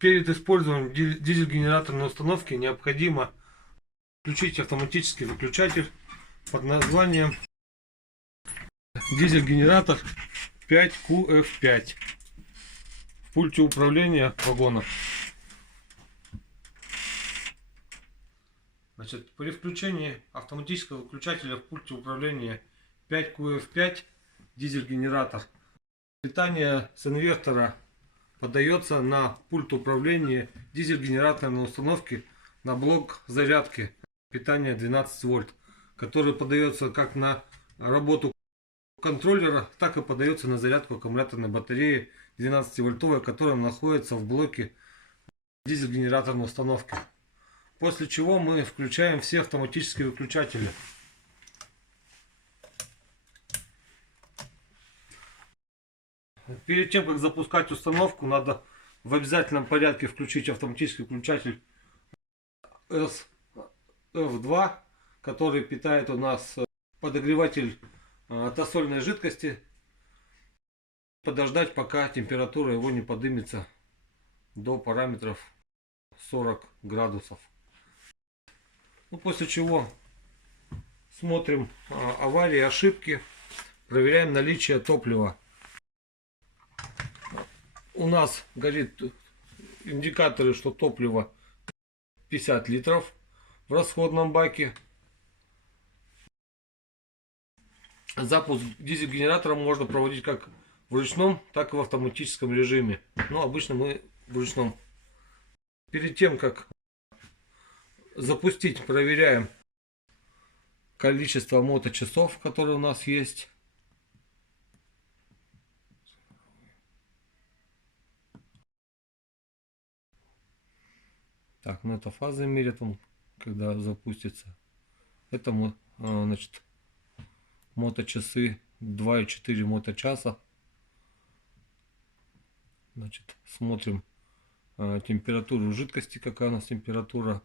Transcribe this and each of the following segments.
Перед использованием дизель-генераторной установки необходимо включить автоматический выключатель под названием дизель-генератор 5QF5 в пульте управления вагона. Значит, при включении автоматического выключателя в пульте управления 5QF5 дизель-генератор, питание с инвертора подается на пульт управления дизель-генераторной установки на блок зарядки питания 12 вольт, который подается как на работу контроллера, так и подается на зарядку аккумуляторной батареи 12 вольтовой, которая находится в блоке дизель-генераторной установки. После чего мы включаем все автоматические выключатели. Перед тем, как запускать установку, надо в обязательном порядке включить автоматический выключатель SF2, который питает у нас подогреватель тосольной жидкости. Подождать, пока температура его не поднимется до параметров 40 градусов. После чего смотрим аварии, ошибки, проверяем наличие топлива. У нас горит индикаторы, что топливо 50 литров в расходном баке. Запуск дизель-генератора можно проводить как в ручном, так и в автоматическом режиме. Но обычно мы в ручном. Перед тем, как запустить, проверяем количество моточасов, которые у нас есть. Так, ну это фазы мерят он, когда запустится. Это значит, моточасы 2,4 моточаса. Значит, смотрим температуру жидкости, какая у нас температура.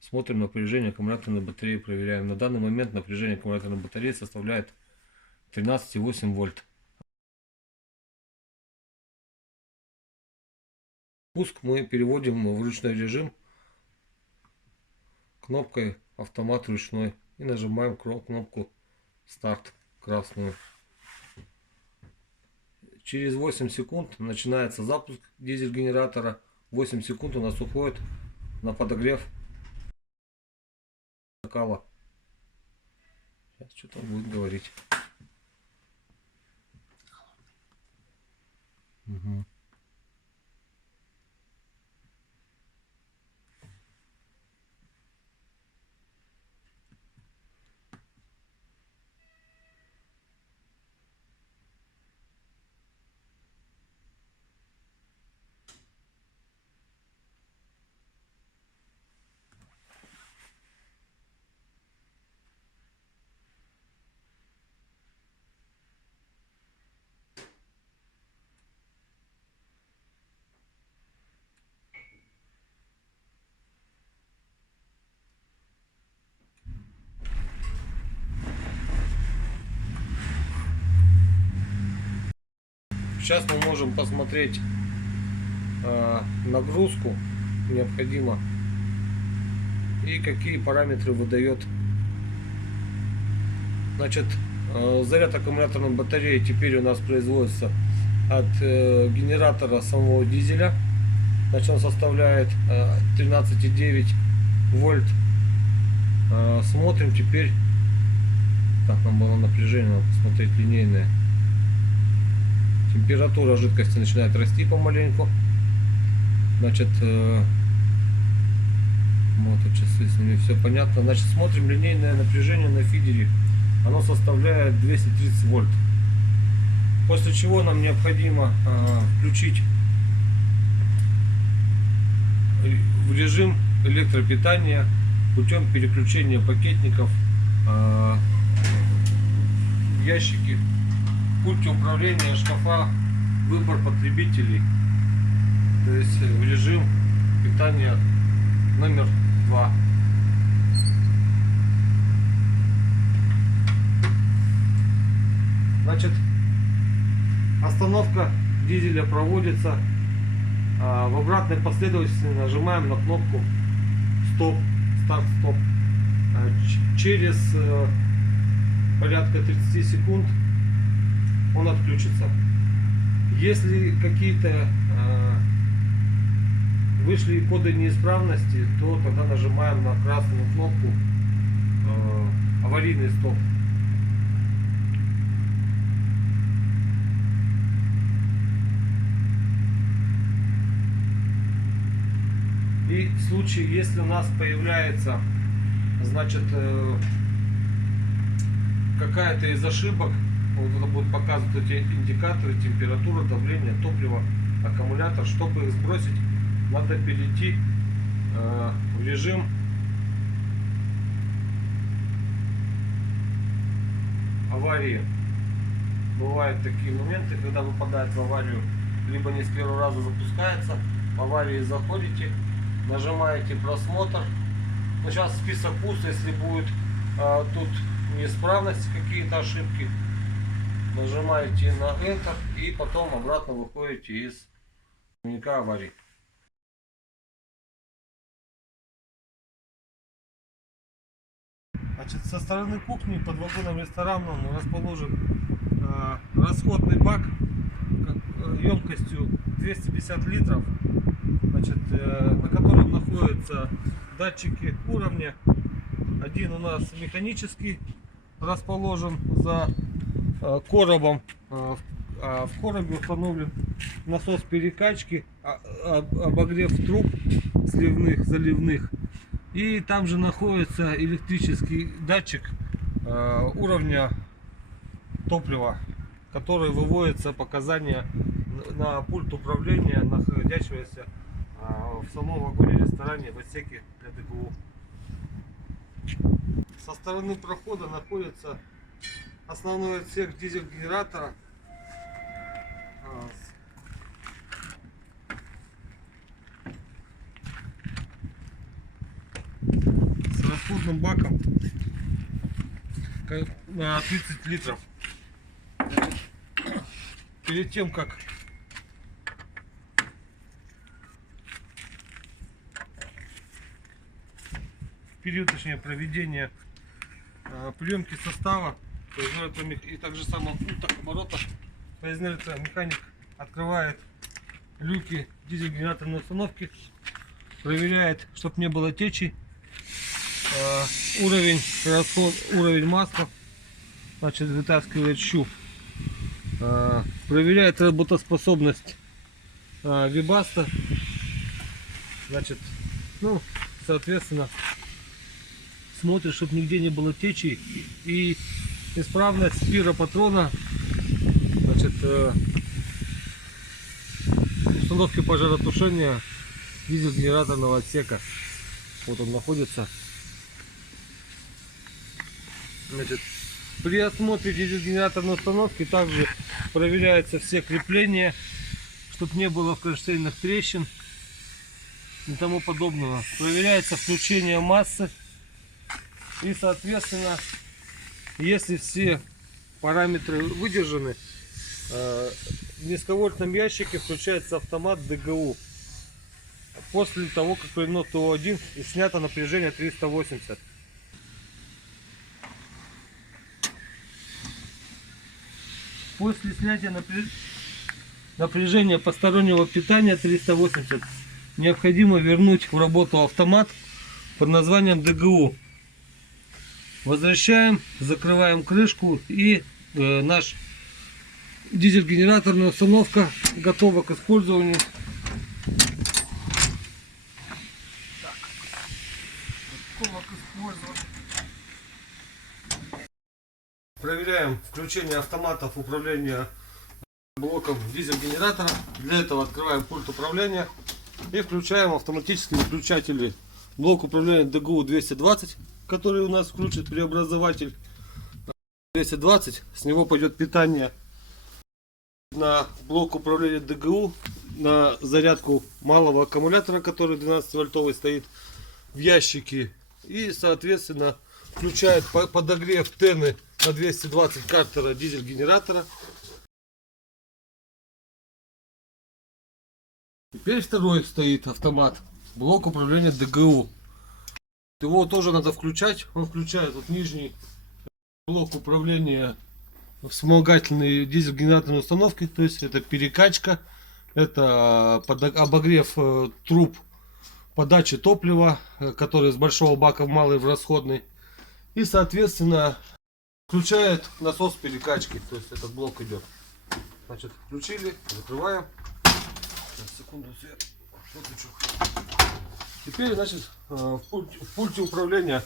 Смотрим напряжение аккумуляторной батареи, проверяем. На данный момент напряжение аккумуляторной батареи составляет 13,8 вольт. Пуск мы переводим в ручной режим кнопкой автомат ручной и нажимаем кнопку старт красную. Через 8 секунд начинается запуск дизель-генератора. 8 секунд у нас уходит на подогрев накала. Сейчас что-то он будет говорить. Угу. Сейчас мы можем посмотреть нагрузку необходимо и какие параметры выдает. Значит, заряд аккумуляторной батареи теперь у нас производится от генератора самого дизеля. Значит, он составляет 13,9 вольт. Смотрим теперь. Так, нам было напряжение, надо посмотреть линейное. Температура жидкости начинает расти помаленьку. Значит, моточасы, с ними все понятно. Значит, смотрим линейное напряжение на фидере. Оно составляет 230 вольт. После чего нам необходимо включить в режим электропитания путем переключения пакетников в ящики. В пульте управления шкафа выбор потребителей, то есть в режим питания номер 2. Значит, остановка дизеля проводится в обратной последовательности нажимаем на кнопку стоп, старт-стоп. Через порядка 30 секунд он отключится. Если какие-то вышли коды неисправности, то тогда нажимаем на красную кнопку аварийный стоп. И в случае, если у нас появляется, значит, какая-то из ошибок, вот это будет показывать эти индикаторы, температура, давление, топливо, аккумулятор. Чтобы их сбросить, надо перейти в режим аварии. Бывают такие моменты, когда выпадает в аварию, либо не с первого раза запускается, в аварии заходите, нажимаете просмотр. Ну, сейчас список пуст, если будет тут неисправности, какие-то ошибки, нажимаете на Enter и потом обратно выходите из дневника аварий. Значит, со стороны кухни под вагоном рестораном расположен расходный бак емкостью 250 литров, значит, на котором находятся датчики уровня. Один у нас механический расположен за коробом, в коробе установлен насос перекачки, обогрев труб сливных, заливных. И там же находится электрический датчик уровня топлива, который выводится показания на пульт управления, находящегося в самом вагоне-ресторане в отсеке для ДГУ. Со стороны прохода находится основной отсек дизель-генератора с расходным баком на 30 литров. Перед тем, как период, точнее, проведения пленки состава и также самого пульта оборота, механик открывает люки дизель-генераторной установки, проверяет, чтобы не было течи, уровень масла, значит, вытаскивает щуп, проверяет работоспособность вибаста, значит, ну, соответственно, смотрит, чтобы нигде не было течи, и исправность спиропатрона, значит, установки пожаротушения дизель-генераторного отсека. Вот он находится. Значит, при осмотре дизель-генераторной установки также проверяются все крепления, чтобы не было кронштейнных трещин и тому подобного. Проверяется включение массы. И, соответственно, если все параметры выдержаны, в низковольтном ящике включается автомат ДГУ. После того, как проведено ТО-1 и снято напряжение 380. После снятия напряжения постороннего питания 380 необходимо вернуть в работу автомат под названием ДГУ. Возвращаем, закрываем крышку, и наш дизель-генераторная установка готова к использованию. Проверяем включение автоматов управления блоком дизель-генератора. Для этого открываем пульт управления и включаем автоматические выключатели. Блок управления ДГУ 220, который у нас включит преобразователь 220. С него пойдет питание на блок управления ДГУ, на зарядку малого аккумулятора, который 12-вольтовый стоит в ящике. И, соответственно, включает подогрев тены на 220 картера дизель-генератора. Теперь второй стоит автомат. Блок управления ДГУ. Его тоже надо включать. Он включает вот нижний блок управления вспомогательной дизель-генераторной установки. То есть это перекачка, это обогрев труб подачи топлива, который с большого бака в малый, в расходный. И соответственно включает насос перекачки. То есть этот блок идет. Значит, включили, закрываем. Сейчас, секунду, свет. Выключу. Теперь, значит, в пульте управления,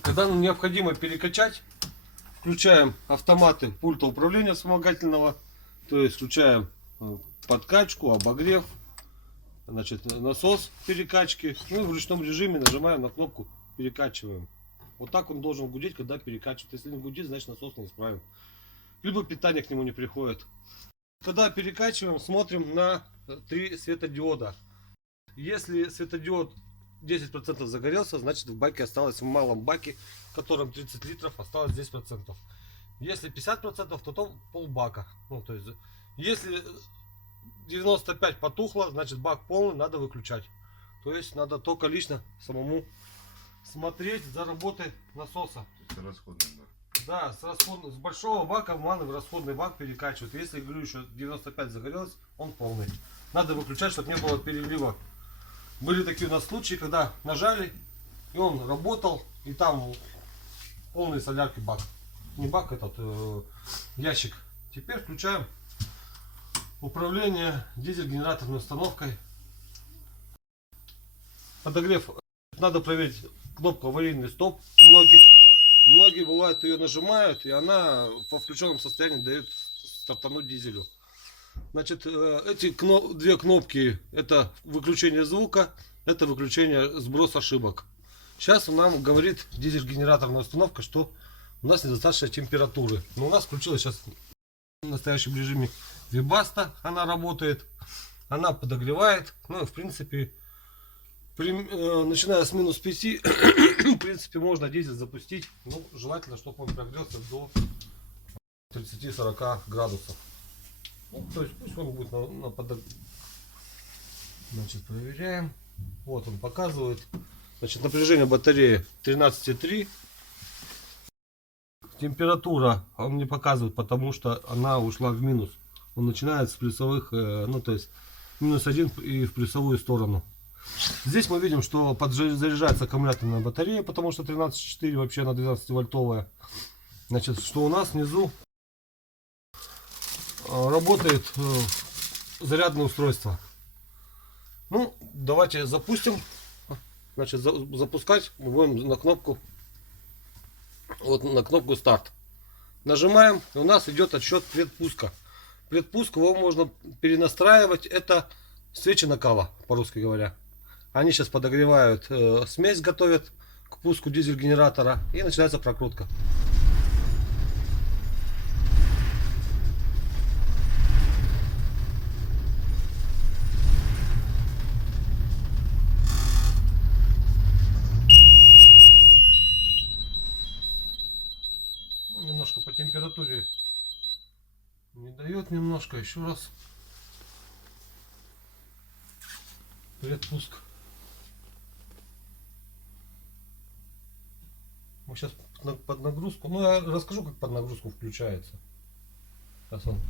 когда нам необходимо перекачать, включаем автоматы пульта управления вспомогательного, то есть включаем подкачку, обогрев, значит, насос перекачки, ну и в ручном режиме нажимаем на кнопку перекачиваем. Вот так он должен гудеть, когда перекачивает. Если не гудит, значит насос неисправен, либо питание к нему не приходит. Когда перекачиваем, смотрим на 3 светодиода. Если светодиод 10% загорелся, значит в баке осталось, в малом баке, в котором 30 литров, осталось 10%. Если 50%, то полбака. Ну, то есть, если 95 потухло, значит бак полный, надо выключать. То есть надо только лично самому смотреть за работой насоса. Расходный бак. Да, с большого бака в малый, в расходный бак перекачивают. Если, говорю, еще 95 загорелось, он полный. Надо выключать, чтобы не было перелива. Были такие у нас случаи, когда нажали, и он работал, и там полный солярки бак. Не бак, этот ящик. Теперь включаем управление дизель-генераторной установкой. Подогрев. Надо проверить кнопку аварийный стоп. Многие бывают ее нажимают, и она во включенном состоянии дает стартануть дизелю. Значит, эти две кнопки, это выключение звука, это выключение сброс ошибок. Сейчас нам говорит дизель-генераторная установка, что у нас недостаточно температуры. Но у нас включилась сейчас в настоящем режиме Webasto, она работает, она подогревает. Ну, в принципе, начиная с минус 5, в принципе, можно дизель запустить. Ну, желательно, чтобы он прогрелся до 30-40 градусов. Ну, то есть пусть он будет на подогрев. Значит, проверяем. Вот он показывает. Значит, напряжение батареи 13,3. Температура он не показывает, потому что она ушла в минус. Он начинает с плюсовых, ну то есть минус 1 и в плюсовую сторону. Здесь мы видим, что заряжается аккумуляторная батарея, потому что 13,4 вообще на 12 вольтовая. Значит, что у нас внизу работает зарядное устройство. Ну, давайте запустим. Значит, запускать мы будем на кнопку, вот на кнопку старт. Нажимаем, и у нас идет отсчет предпуска. Предпуск его можно перенастраивать. Это свечи накала, по-русски говоря. Они сейчас подогревают, смесь готовят к пуску дизель-генератора, и начинается прокрутка. Немножко по температуре не дает, немножко еще раз. Предпуск. Мы сейчас под нагрузку. Ну, я расскажу, как под нагрузку включается. Сейчас он.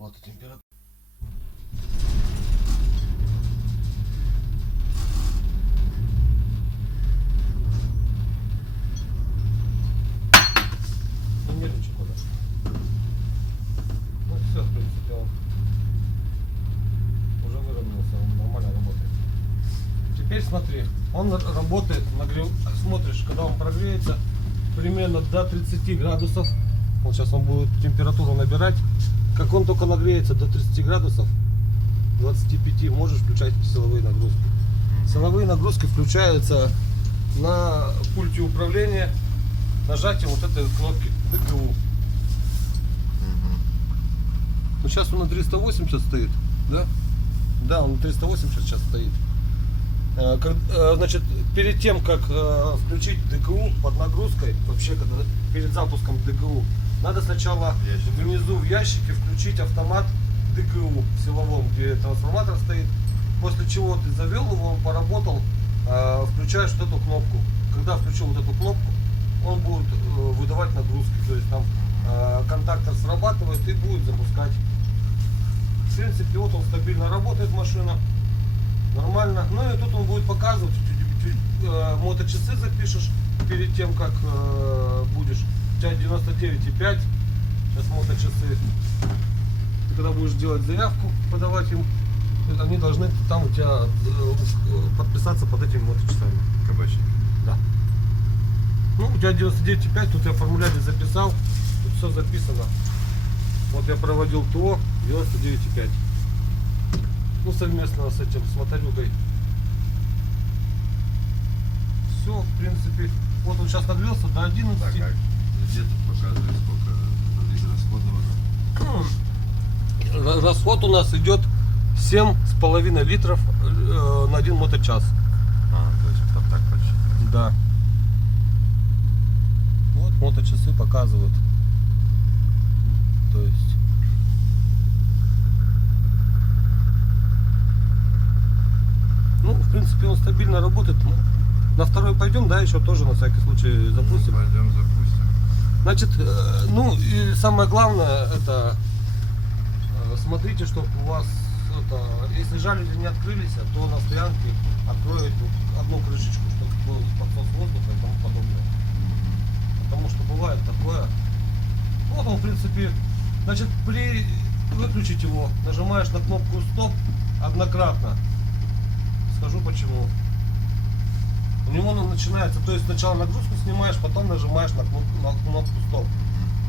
Вот и температура. Все, в принципе, он уже выровнялся, он нормально работает. Теперь смотри, он работает, смотришь, когда он прогреется, примерно до 30 градусов. Вот сейчас он будет температуру набирать. Как он только нагреется до 30 градусов, 25, можешь включать силовые нагрузки. Силовые нагрузки включаются на пульте управления нажатием вот этой кнопки ДГУ. Ну, сейчас он на 380 стоит, да? Да, он 380 сейчас стоит. Значит, перед тем, как включить ДКУ под нагрузкой, вообще когда перед запуском ДКУ, надо сначала внизу в ящике включить автомат ДКУ силовом, где трансформатор стоит. После чего ты завел его, он поработал, включаешь вот эту кнопку. Когда включил вот эту кнопку, он будет выдавать нагрузки. То есть там контактор срабатывает и будет запускать. В принципе, вот он стабильно работает, машина. Нормально. Ну и тут он будет показывать, моточасы запишешь перед тем, как будешь. У тебя 99,5. Сейчас моточасы. Ты когда будешь делать заявку, подавать им, они должны там у тебя подписаться под этими моточасами. Кабачки. Да. Ну, у тебя 99,5, тут я в формуляре записал, тут все записано. Вот я проводил ТО 99,5. Ну, совместно с этим, с моторюгой. Все, в принципе. Вот он сейчас нагрелся до 11. Так, как? Где тут показывает, сколько израсходовано? Расход у нас идет 7,5 литров на один моточас. То есть вот так почти. Да. Вот моточасы показывают. То есть. Ну, в принципе, он стабильно работает. На второй пойдем, да, еще тоже на всякий случай запустим. Пойдем запустим. Значит, ну и самое главное, это смотрите, чтобы у вас это, если жалюзи не открылись, то на стоянке откроете одну крышечку, чтобы был подсос воздуха и тому подобное. Потому что бывает такое. Вот он, в принципе, значит, при выключить его, нажимаешь на кнопку стоп однократно. Скажу почему. У него начинается, то есть сначала нагрузку снимаешь, потом нажимаешь на кнопку стоп.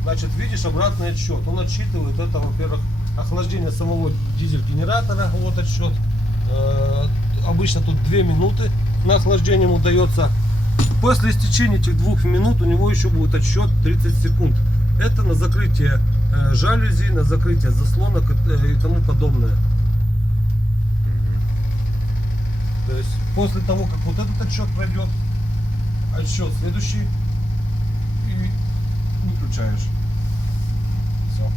Значит, видишь обратный отсчет. Он отсчитывает это, во-первых, охлаждение самого дизель-генератора, вот отсчет. Обычно тут 2 минуты на охлаждение ему дается. После истечения этих 2 минут у него еще будет отсчет 30 секунд. Это на закрытие жалюзи, на закрытие заслонок и тому подобное. То есть после того, как вот этот отсчет пройдет, отсчет следующий, и выключаешь. Все.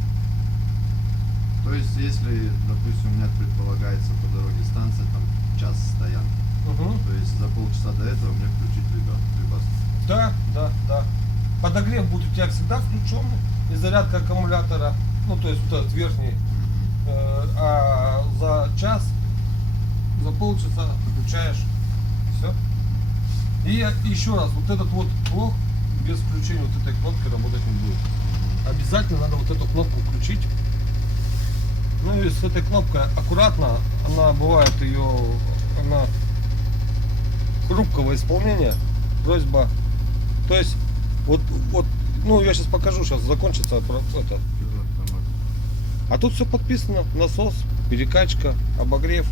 То есть, если, допустим, у меня предполагается по дороге станция, там час стоянки, то есть за полчаса до этого мне включить либо. Да, да, да. Подогрев будет у тебя всегда включенный, и зарядка аккумулятора, ну то есть вот этот верхний, а за час, за полчаса включаешь. Все. И еще раз, вот этот вот блок без включения вот этой кнопки работать не будет. Обязательно надо вот эту кнопку включить. Ну и с этой кнопкой аккуратно, она бывает она хрупкого исполнения. Просьба. То есть вот, ну я сейчас покажу, сейчас закончится это. А тут все подписано: насос, перекачка, обогрев.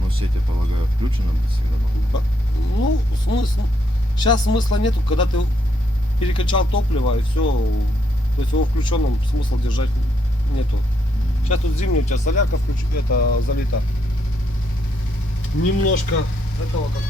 Но сеть, я полагаю, включена быть всегда. Ну, смысл. Сейчас смысла нету, когда ты перекачал топливо и все. То есть его включенным смысла держать нету. Сейчас тут зимняя у тебя солярка это залита. Немножко этого как